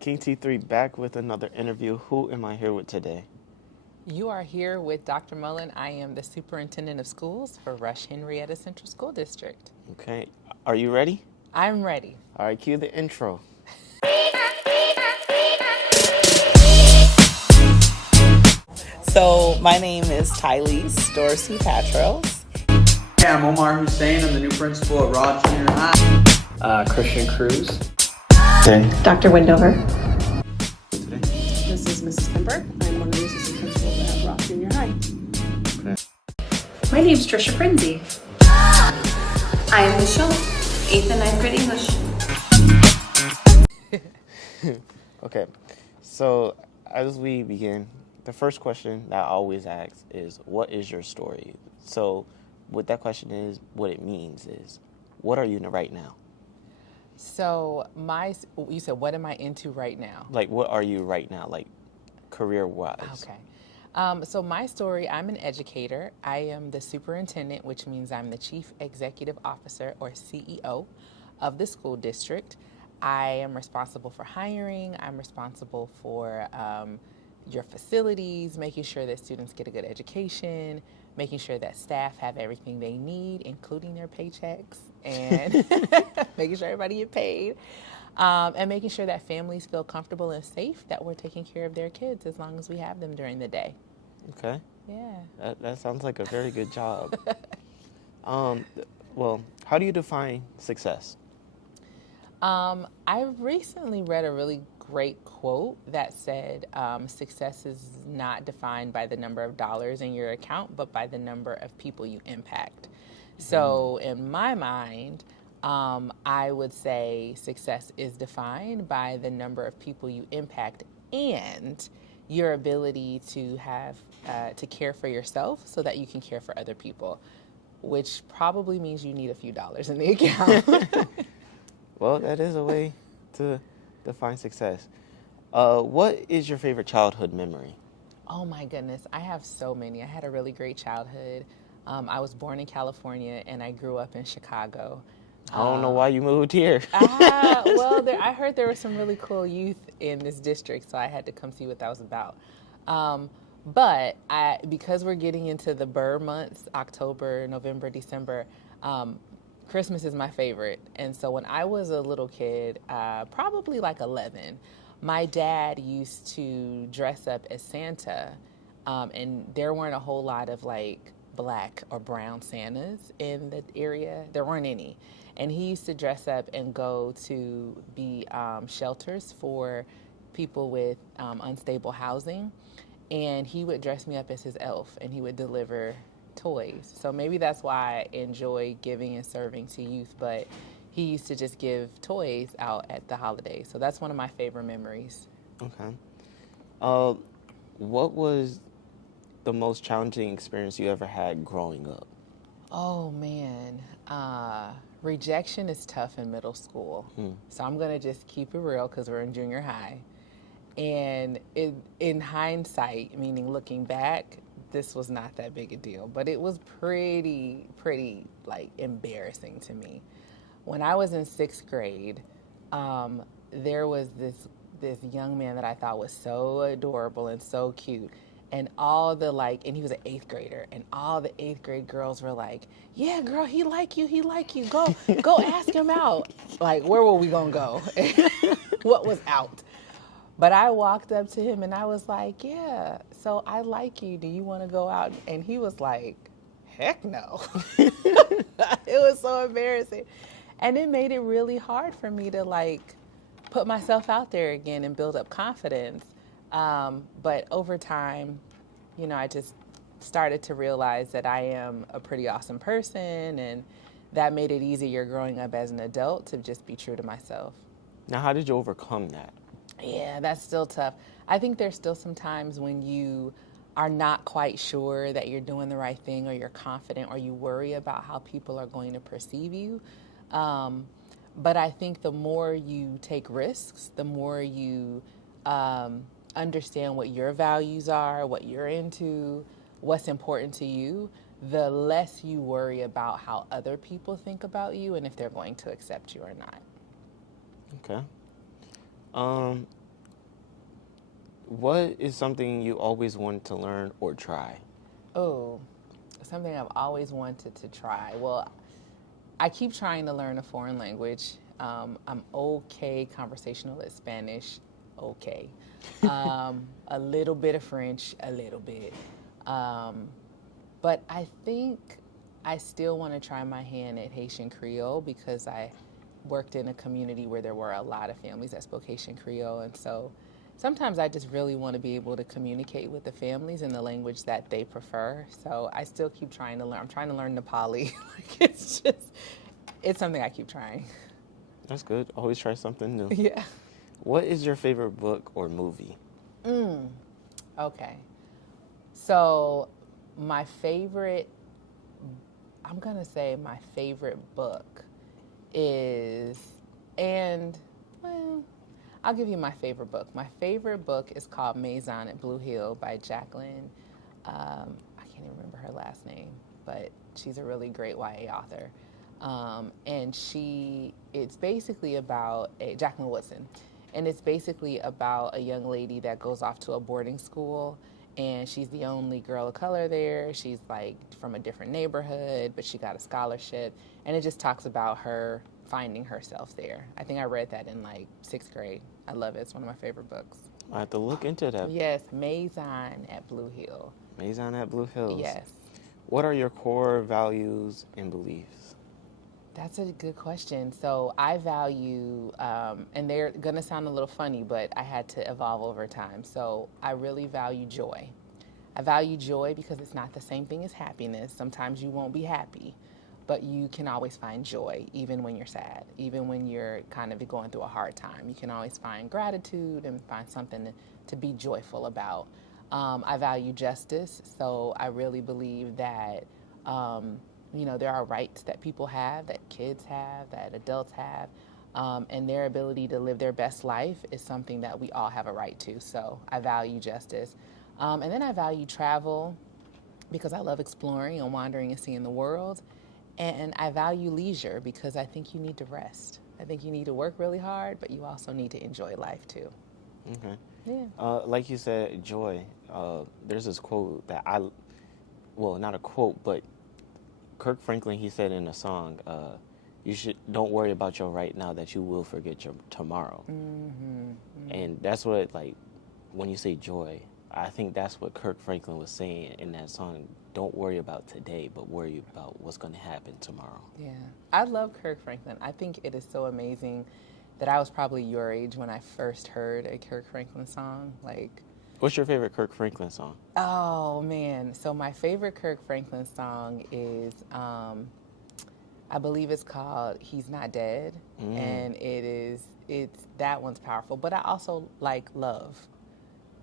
King T3 back with another interview. Who am I here with today? You are here with Dr. Mullen. I am the Superintendent of Schools for Rush-Henrietta Central School District. Okay. Are you ready? I'm ready. All right, cue the intro. So my name is Tylese Dorsey Patros. Yeah, I'm Omar Hussein. I'm the new principal at Rochester. Christian Cruz. Dr. Wendover. This is Mrs. Kemper. I'm one of the assistant principals at Rock Junior High. My name's Trisha Prinzi. I am Michelle, 8th and 9th grade English. Okay, so as we begin, the first question that I always ask is, what is your story? So what that question is, what it means is, what are you in right now? So you said, what am I into right now? Like, what are you right now, like career-wise? Okay. So my story, I'm an educator. I am the superintendent, which means I'm the chief executive officer or CEO of the school district. I am responsible for hiring. I'm responsible for your facilities, making sure that students get a good education, making sure that staff have everything they need, including their paychecks, and making sure everybody get paid, and making sure that families feel comfortable and safe that we're taking care of their kids as long as we have them during the day. Okay. Yeah. That sounds like a very good job. Well, how do you define success? I recently read a really great quote that said, success is not defined by the number of dollars in your account, but by the number of people you impact. So in my mind, I would say success is defined by the number of people you impact and your ability to have to care for yourself so that you can care for other people, which probably means you need a few dollars in the account. Well, that is a way to define success. What is your favorite childhood memory? Oh my goodness, I have so many. I had a really great childhood. I was born in California and I grew up in Chicago. I don't know why you moved here. I heard there were some really cool youth in this district, so I had to come see what that was about. But because we're getting into the Burr months, October, November, December, Christmas is my favorite. And so when I was a little kid, probably like 11, my dad used to dress up as Santa, and there weren't a whole lot of like black or brown Santas in the area. There weren't any. And he used to dress up and go to be shelters for people with unstable housing. And he would dress me up as his elf, and he would deliver toys. So maybe that's why I enjoy giving and serving to youth, but he used to just give toys out at the holidays. So that's one of my favorite memories. Okay. What was the most challenging experience you ever had growing up? Oh man, rejection is tough in middle school. So I'm gonna just keep it real because we're in junior high. And in hindsight, meaning looking back, this was not that big a deal, but it was pretty like embarrassing to me. When I was in 6th grade, there was this young man that I thought was so adorable and so cute. And and he was an 8th grader, and all the 8th grade girls were like, yeah, girl, he like you, go ask him out. Like, where were we gonna go? What was out? But I walked up to him and I was like, yeah, so I like you. Do you want to go out? And he was like, heck no. It was so embarrassing. And it made it really hard for me to like put myself out there again and build up confidence. But over time, I just started to realize that I am a pretty awesome person, and that made it easier growing up as an adult to just be true to myself. Now, how did you overcome that? Yeah, that's still tough. I think there's still some times when you are not quite sure that you're doing the right thing, or you're confident, or you worry about how people are going to perceive you. But I think the more you take risks, the more you understand what your values are, what you're into, what's important to you, the less you worry about how other people think about you and if they're going to accept you or not. Okay. What is something you always wanted to learn or try? Oh, something I've always wanted to try. Well, I keep trying to learn a foreign language. I'm okay conversational at Spanish, okay. A little bit of French, a little bit. But I think I still want to try my hand at Haitian Creole because I worked in a community where there were a lot of families that spoke Haitian Creole. And so sometimes I just really want to be able to communicate with the families in the language that they prefer. So I still keep trying to learn. I'm trying to learn Nepali. It's something I keep trying. That's good. Always try something new. Yeah. What is your favorite book or movie? Okay. So my favorite book is, I'll give you my favorite book. My favorite book is called Maison at Blue Hill by Jacqueline. I can't even remember her last name, but she's a really great YA author. And it's basically about Jacqueline Woodson. And it's basically about a young lady that goes off to a boarding school, and she's the only girl of color there. She's like from a different neighborhood, but she got a scholarship. And it just talks about her finding herself there. I think I read that in like 6th grade. I love it. It's one of my favorite books. I have to look into that. Yes, Maison at Blue Hill. Maison at Blue Hills. Yes. What are your core values and beliefs? That's a good question. So I value, and they're going to sound a little funny, but I had to evolve over time. So I really value joy. I value joy because it's not the same thing as happiness. Sometimes you won't be happy, but you can always find joy, even when you're sad, even when you're kind of going through a hard time. You can always find gratitude and find something to be joyful about. I value justice, so I really believe that there are rights that people have, that kids have, that adults have, and their ability to live their best life is something that we all have a right to. So I value justice. And then I value travel because I love exploring and wandering and seeing the world. And I value leisure because I think you need to rest. I think you need to work really hard, but you also need to enjoy life too. Okay. Yeah. Like you said, joy. There's this quote that not a quote, but Kirk Franklin, he said in a song, don't worry about your right now that you will forget your tomorrow. And that's what, when you say joy, I think that's what Kirk Franklin was saying in that song. Don't worry about today, but worry about what's going to happen tomorrow. Yeah. I love Kirk Franklin. I think it is so amazing that I was probably your age when I first heard a Kirk Franklin song. What's your favorite Kirk Franklin song? Oh, man. So my favorite Kirk Franklin song is, I believe it's called He's Not Dead. And that one's powerful. But I also like Love.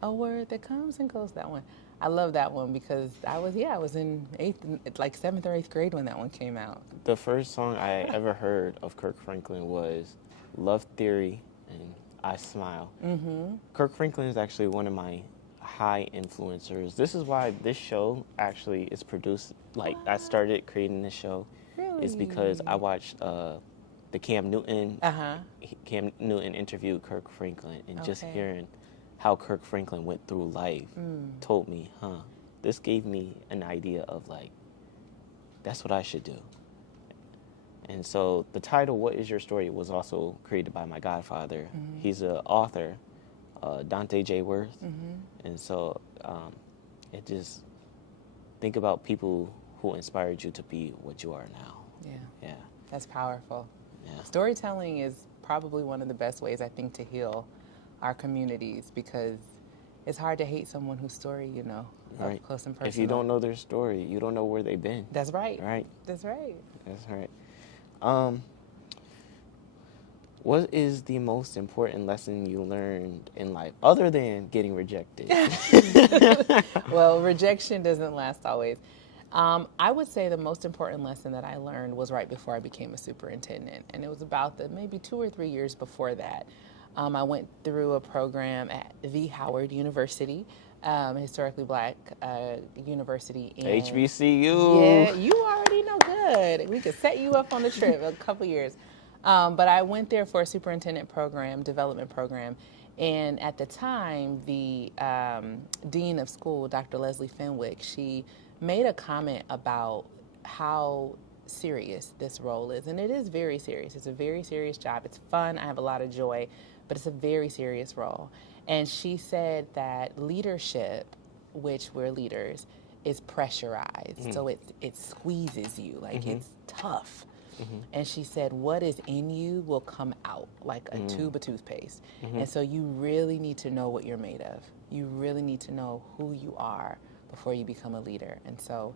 A Word That Comes and Goes, that one. I love that one because I was in 7th or 8th grade when that one came out. The first song I ever heard of Kirk Franklin was Love Theory and I Smile. Kirk Franklin is actually one of my high influencers. This is why this show actually is produced. I started creating this show. Really? Is because I watched the Cam Newton. Cam Newton interviewed Kirk Franklin, and just hearing how Kirk Franklin went through life told me, this gave me an idea of that's what I should do. And so the title, What Is Your Story, was also created by my godfather. He's an author, Dante J. Worth. And so it just, think about people who inspired you to be what you are now. Yeah. That's powerful. Yeah. Storytelling is probably one of the best ways, I think, to heal our communities because it's hard to hate someone whose story, up close and personal. If you don't know their story, you don't know where they've been. That's right. Right? That's right. That's right. What is the most important lesson you learned in life, other than getting rejected? Well, rejection doesn't last always. I would say the most important lesson that I learned was right before I became a superintendent, and it was about maybe 2 or 3 years before that. I went through a program at the Howard University, historically black university. HBCU. Yeah, you already know good. We could set you up on the trip a couple years. But I went there for a superintendent program, development program, And at the time, the dean of school, Dr. Leslie Fenwick, she made a comment about how serious this role is. And it is very serious. It's a very serious job. It's fun. I have a lot of joy, but it's a very serious role. And she said that leadership, which we're leaders, is pressurized. So it squeezes you, like it's tough. And she said, what is in you will come out like a tube of toothpaste. And so you really need to know what you're made of. You really need to know who you are before you become a leader. And so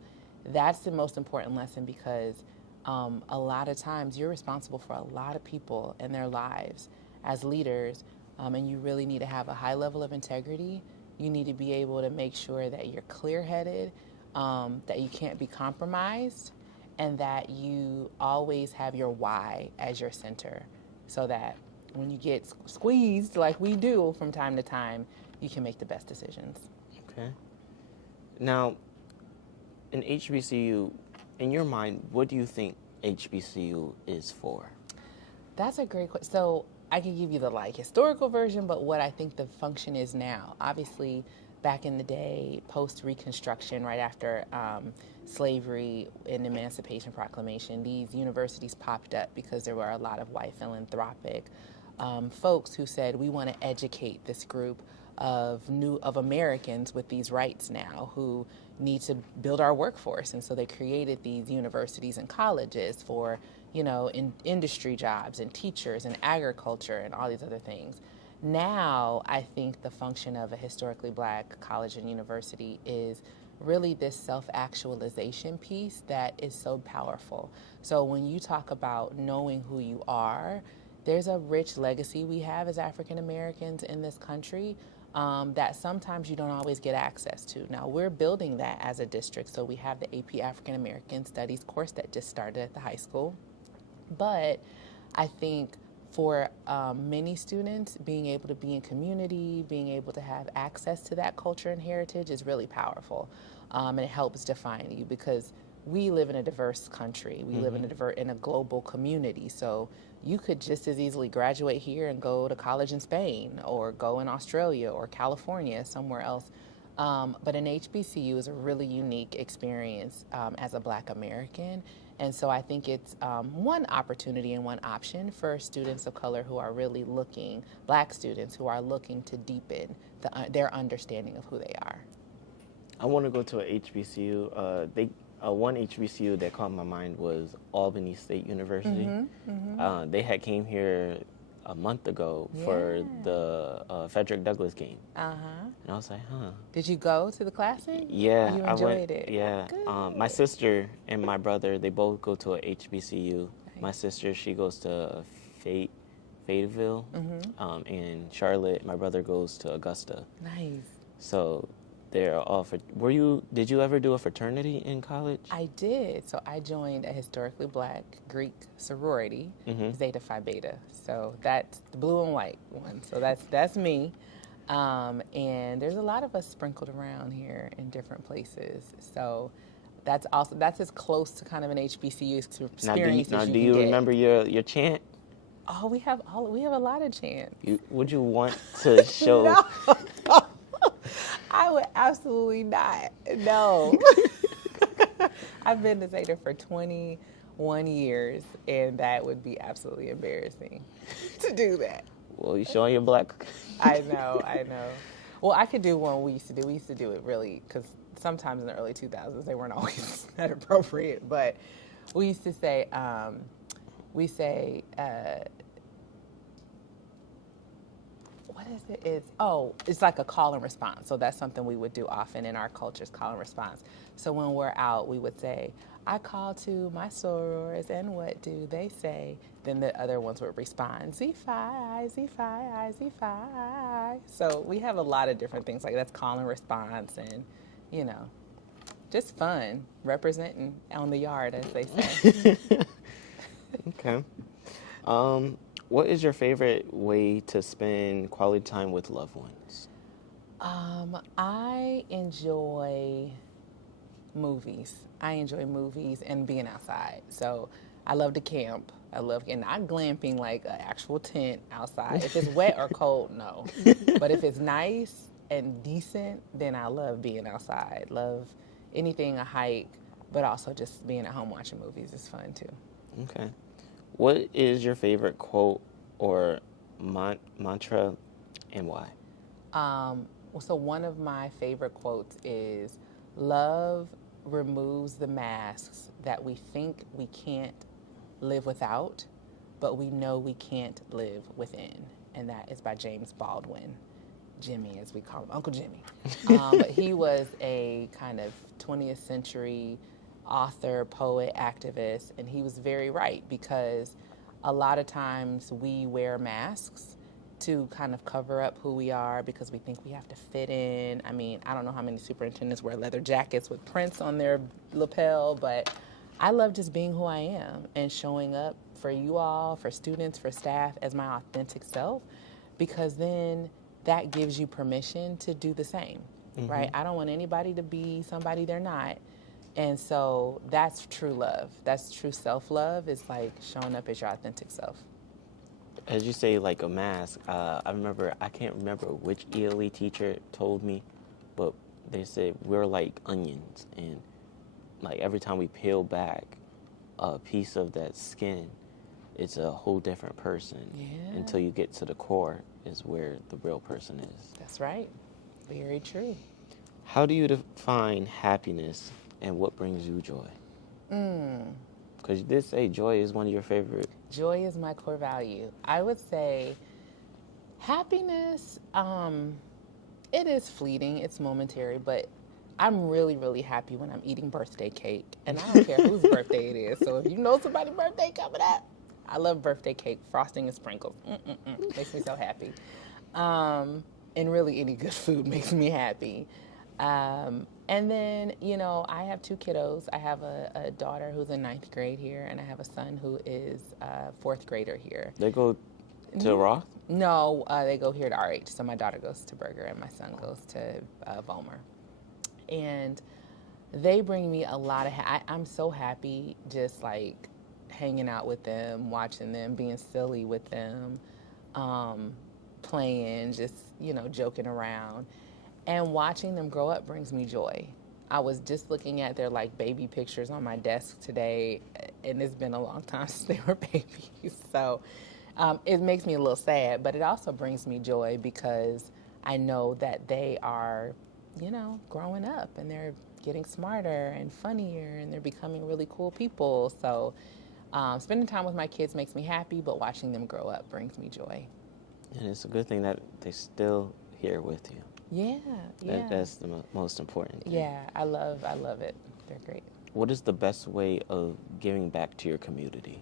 that's the most important lesson, because a lot of times you're responsible for a lot of people and their lives as leaders, and you really need to have a high level of integrity. You need to be able to make sure that you're clear-headed, that you can't be compromised, and that you always have your why as your center, so that when you get squeezed like we do from time to time, you can make the best decisions. Okay. Now, in HBCU, in your mind, what do you think HBCU is for? That's a great question. So I can give you the historical version, but what I think the function is now. Obviously, back in the day, post-Reconstruction, right after slavery and Emancipation Proclamation, these universities popped up because there were a lot of white philanthropic folks who said, we want to educate this group of Americans with these rights now who need to build our workforce. And so they created these universities and colleges for, in industry jobs and teachers and agriculture and all these other things. Now, I think the function of a historically Black college and university is really this self-actualization piece that is so powerful. So when you talk about knowing who you are, there's a rich legacy we have as African Americans in this country that sometimes you don't always get access to. Now, we're building that as a district, so we have the AP African American Studies course that just started at the high school. But I think for many students, being able to be in community, being able to have access to that culture and heritage is really powerful. And it helps define you, because we live in a diverse country. We live in a global community. So you could just as easily graduate here and go to college in Spain, or go in Australia or California, somewhere else. But an HBCU is a really unique experience as a Black American. And so I think it's one opportunity and one option for students of color who are really looking, Black students who are looking to deepen their understanding of who they are. I want to go to a HBCU. One HBCU that caught my mind was Albany State University. They had came here a month ago for the Frederick Douglass game. And I was like, Did you go to the classic? Yeah. You enjoyed it? Yeah. My sister and my brother, they both go to a HBCU. Nice. My sister, she goes to Fayetteville. And Charlotte, my brother goes to Augusta. Nice. So they're all did you ever do a fraternity in college? I did. So I joined a historically Black Greek sorority, Zeta Phi Beta. So that's the blue and white one. So that's me. And there's a lot of us sprinkled around here in different places. So that's as close to kind of an HBCU experience as you can get. Do you remember your chant? Oh, we have a lot of chants. Would you want to show? No. I would absolutely not. No. I've been to Zeta for 21 years, and that would be absolutely embarrassing to do that. Well, you showing your Black? I know. Well, I could do one we used to do. We used to do it really, because sometimes in the early 2000s, they weren't always that appropriate. But we used to say, what is it? It's like a call and response. So that's something we would do often in our cultures, call and response. So when we're out, we would say, I call to my sorors, and what do they say? Then the other ones would respond, Z-Phi, Z-Phi, Z-Phi. So we have a lot of different things like that's call and response, and, just fun, representing on the yard, as they say. Okay. What is your favorite way to spend quality time with loved ones? I enjoy movies. I enjoy movies and being outside. So I love to camp. And not glamping like an actual tent outside. If it's wet or cold, no. But if it's nice and decent, then I love being outside. Love anything, a hike, but also just being at home watching movies is fun too. Okay. What is your favorite quote or mantra and why? So one of my favorite quotes is, love removes the masks that we think we can't live without, but we know we can't live within. And that is by James Baldwin, Jimmy, as we call him, Uncle Jimmy. But he was a kind of 20th century author, poet, activist, and he was very right, because a lot of times we wear masks to kind of cover up who we are because we think we have to fit in. I mean, I don't know how many superintendents wear leather jackets with prints on their lapel, but I love just being who I am and showing up for you all, for students, for staff as my authentic self, because then that gives you permission to do the same, right? I don't want anybody to be somebody they're not. And so that's true love. That's true self-love, is like showing up as your authentic self. As you say, like a mask, I can't remember which ELE teacher told me, but they said we're like onions, and like every time we peel back a piece of that skin, it's a whole different person. Yeah. Until you get to the core is where the real person is. That's right. Very true. How do you define happiness, and what brings you joy? Because you did say joy is one of your favorite. Joy is my core value. I would say happiness, it is fleeting, it's momentary, but I'm really, really happy when I'm eating birthday cake. And I don't care whose birthday it is. So if you know somebody's birthday coming up, I love birthday cake, frosting and sprinkles. Makes me so happy. And really any good food makes me happy. And then, I have 2 kiddos. I have a daughter who's in 9th grade here, and I have a son who is a 4th grader here. They go to Roth? No, they go here to RH. So my daughter goes to Berger, and my son goes to Vollmer. And they bring me a lot of I'm so happy just like hanging out with them, watching them, being silly with them, playing, just, joking around. And watching them grow up brings me joy. I was just looking at their like baby pictures on my desk today, and it's been a long time since they were babies. So it makes me a little sad, but it also brings me joy because I know that they are, growing up, and they're getting smarter and funnier, and they're becoming really cool people. So spending time with my kids makes me happy, but watching them grow up brings me joy. And it's a good thing that they're still here with you. Yeah. That's the most important thing. Yeah, I love it. They're great. What is the best way of giving back to your community?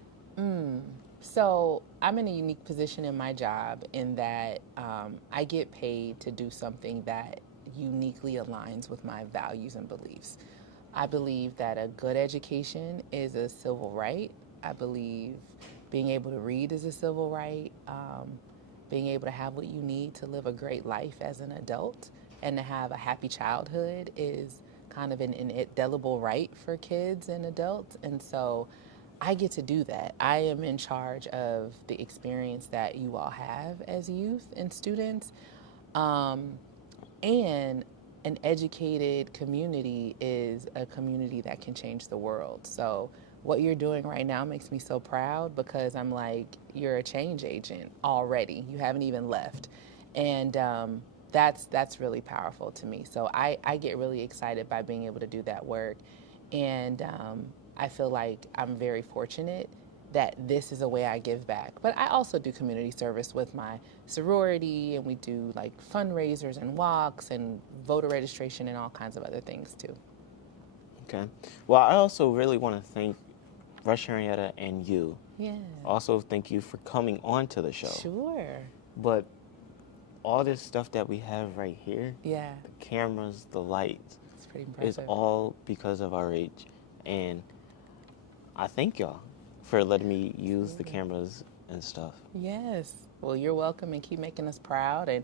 So I'm in a unique position in my job in that I get paid to do something that uniquely aligns with my values and beliefs. I believe that a good education is a civil right. I believe being able to read is a civil right. Being able to have what you need to live a great life as an adult and to have a happy childhood is kind of an indelible right for kids and adults. And so I get to do that. I am in charge of the experience that you all have as youth and students. And an educated community is a community that can change the world. So what you're doing right now makes me so proud because I'm like, you're a change agent already. You haven't even left. And that's really powerful to me. So I get really excited by being able to do that work. And I feel like I'm very fortunate that this is a way I give back. But I also do community service with my sorority, and we do like fundraisers and walks and voter registration and all kinds of other things too. Okay. Well, I also really want to thank Rush-Henrietta and you. Yeah. Also, thank you for coming on to the show. Sure. But all this stuff that we have right here, Yeah. the cameras, the lights, It's pretty is impressive. all because of RH. And I thank y'all for letting me use the cameras and stuff. Yes. Well, you're welcome, and keep making us proud. And,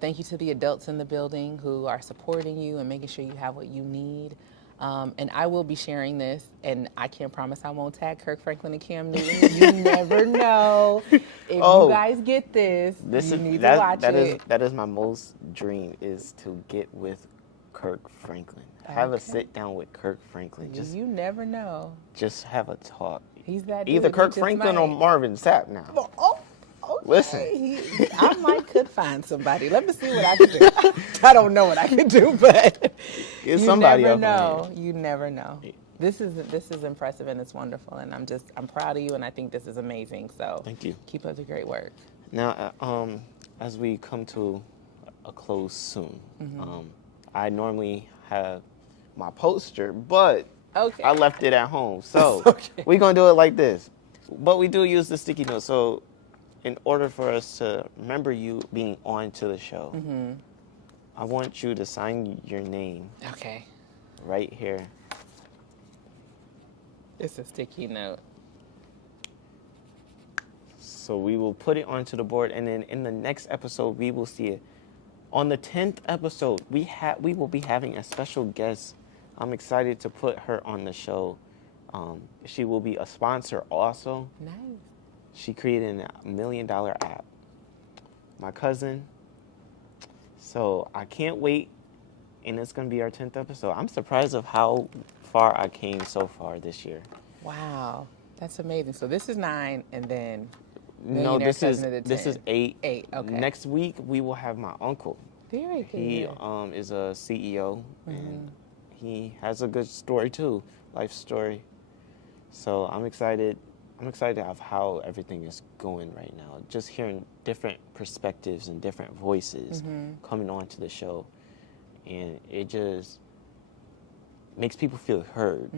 thank you to the adults in the building who are supporting you and making sure you have what you need. And I will be sharing this, and I can't promise I won't tag Kirk Franklin and Cam Newton. You never know. If you guys get this, you need to watch it. That is my most dream, is to get with Kirk Franklin. Have a sit down with Kirk Franklin. Just you never know. Just have a talk. He's that either dude, Kirk Franklin or Marvin Sapp now. Okay. Listen. I could find somebody. Let me see what I can do. I don't know what I can do, but get somebody never up know. on You never know. This is impressive and it's wonderful, and I'm proud of you, and I think this is amazing. So thank you. Keep up the great work. Now, as we come to a close soon, I normally have my poster, but I left it at home. So we're gonna do it like this. But we do use the sticky note. So in order for us to remember you being on to the show, I want you to sign your name. Okay. Right here. It's a sticky note. So we will put it onto the board, and then in the next episode, we will see it. On the 10th episode, we will be having a special guest. I'm excited to put her on the show. She will be a sponsor also. Nice. She created a $1 million app. My cousin. So I can't wait, and it's going to be our 10th episode. I'm surprised of how far I came so far this year. Wow, that's amazing. So this is 9, and then no, this is 8. 8. Okay. Next week we will have my uncle. Very good. He is a CEO, and he has a good story too, life story. So I'm excited. I'm excited of how everything is going right now. Just hearing different perspectives and different voices coming onto the show, and it just makes people feel heard.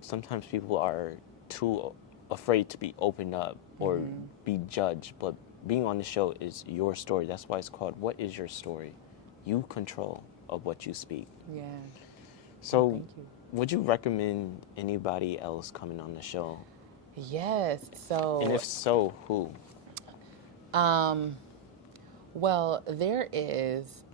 Sometimes people are too afraid to be opened up or be judged, but being on the show is your story. That's why it's called What Is Your Story? You control of what you speak. Yeah. So Thank you. Would you recommend anybody else coming on the show? Yes. So. And if so, who? Well, there is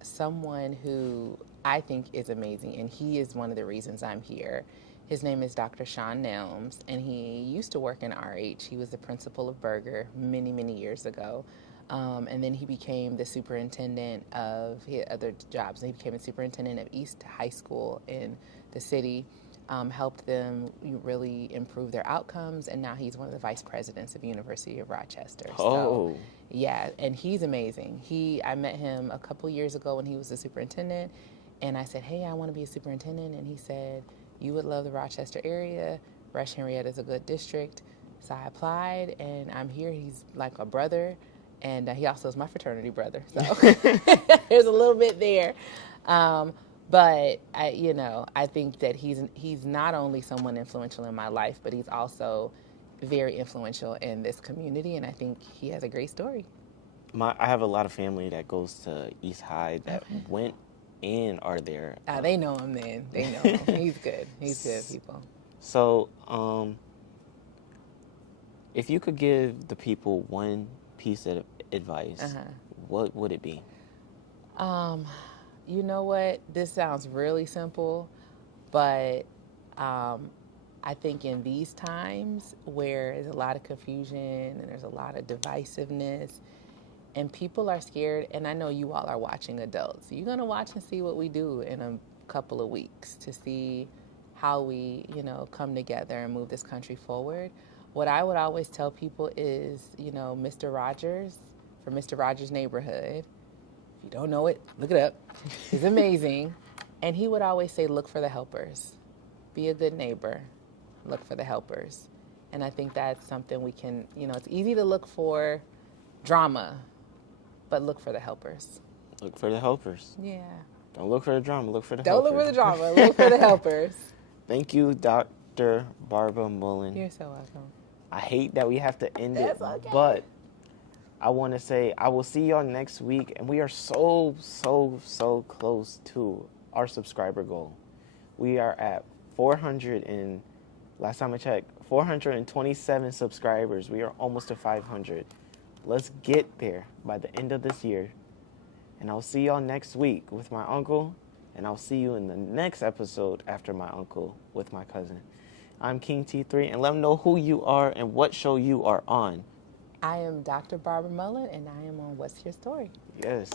someone who I think is amazing, and he is one of the reasons I'm here. His name is Dr. Sean Nelms, and he used to work in RH. He was the principal of Berger many, many years ago. And then he became the superintendent of his other jobs. He became the superintendent of East High School in the city, helped them really improve their outcomes, and now he's one of the vice presidents of University of Rochester. So, yeah, and he's amazing. I met him a couple years ago when he was the superintendent, and I said, hey, I want to be a superintendent, and he said, you would love the Rochester area. Rush-Henrietta is a good district. So I applied, and I'm here. He's like a brother. And he also is my fraternity brother, so there's a little bit there. But I think that he's not only someone influential in my life, but he's also very influential in this community, and I think he has a great story. I have a lot of family that goes to East High that went and are there. They know him then. They know him. He's good. He's good, people. So, if you could give the people one piece of advice, what would it be? You know what? This sounds really simple, but I think in these times where there's a lot of confusion and there's a lot of divisiveness and people are scared, and I know you all are watching adults, so you're going to watch and see what we do in a couple of weeks to see how we, come together and move this country forward. What I would always tell people is, Mr. Rogers, from Mr. Rogers' Neighborhood, if you don't know it, look it up. He's amazing. And he would always say, look for the helpers. Be a good neighbor. Look for the helpers. And I think that's something we can, it's easy to look for drama, but look for the helpers. Look for the helpers. Yeah. Don't look for the drama, look for the helpers. Don't look for the drama, look for the helpers. Thank you, Dr. Barbara Mullen. You're so welcome. I hate that we have to end That's it, okay. But I want to say I will see y'all next week, and we are so close to our subscriber goal. We are at 400 and last time I checked, 427 subscribers. We are almost to 500. Let's get there by the end of this year. And I'll see y'all next week with my uncle and I'll see you in the next episode after my uncle with my cousin. I'm King T3, and let them know who you are and what show you are on. I am Dr. Barbara Mullen, and I am on What's Your Story? Yes.